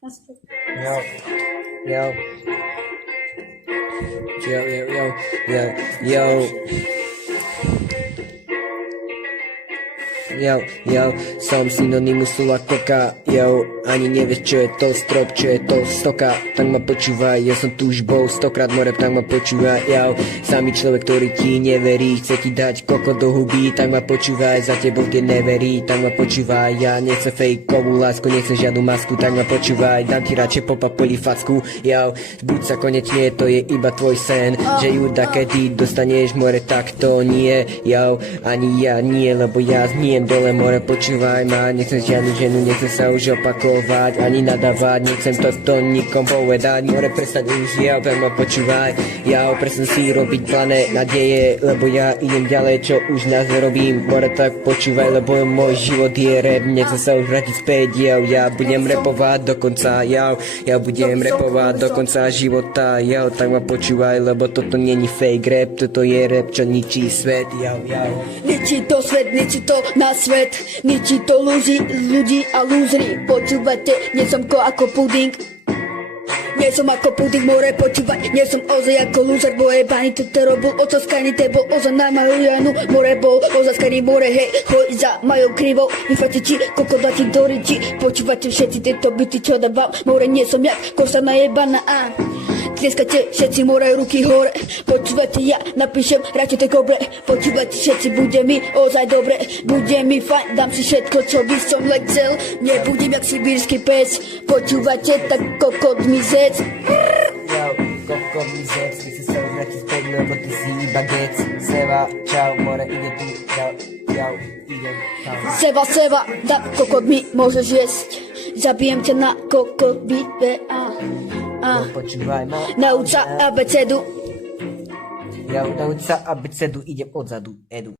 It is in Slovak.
Yo, yo, yo. Yo, som synonymus slova koka, yo, ani nevieš čo je to strop, čo je to stoka, tak ma počúvaj, ja som túžbou, 100-krát more, tak ma počúvaj, yo, samý človek, ktorý ti neverí, chce ti dať koko do huby, tak ma počúvaj, za tebou tie neverí, tak ma počúvaj, ja nechcem fejkovú lásku, nechcem žiadnu masku, tak ma počúvaj, dám ti radšej popa poli facku, yo, buď sa konečne, to je iba tvoj sen, že Juda, kedy dostaneš more, tak to nie, yo, ani ja nie, lebo ja zniem dole more, počúvaj ma, nechcem žiadnu ženu, nechcem sa už opakovať, ani nadávať, nechcem to nikom povedať, more prestaň už, ja tak ma počúvaj, ja prestaň si robiť plané nadeje, lebo ja idem ďalej, čo už nás nerobím, more tak počúvaj, lebo môj život je rap, nechcem sa už vrátiť späť, ja budem rapovať do konca, ja budem rapovať do konca života, tak ma počúvaj, lebo toto není fake rap, toto je rap, čo ničí svet, Ničí to svet, ničí to na svet, ničí to ľudí a lúzri. Počúvate, nie som ako puding. Nie som ako puding, more počúvaj, nie som ozaj ako lúzer, bo jebani to bol ocaskaný, tebo ozaj na moju janu, more bol ocaskaný, more hej, hoj za mojou krivou, vyfatiči, kokodati do riči, počúvate všetci tieto byty, čo dávam, more nie som jak kosa najebaná, tlieskate všetci, more ruky hore, počúvate, ja napíšem radšej tej kobre, počúvate všetci, bude mi ozaj dobre, bude mi fajn, dám si všetko, čo by som len chcel, nebudem jak sibírsky pes, počúvate, tak kokot mi zec. Yo, kokot mi zec, nechcem sa vrátiť späť, lebo ty si iba gec, seva, čau, more ide tu, jau, idem tam. Seva, da kokot mi môžeš jesť, zabijem ťa na kokot bitve, Počúvaj ma. Nauč sa abecedu. Nauč sa abecedu, idem odzadu, edu.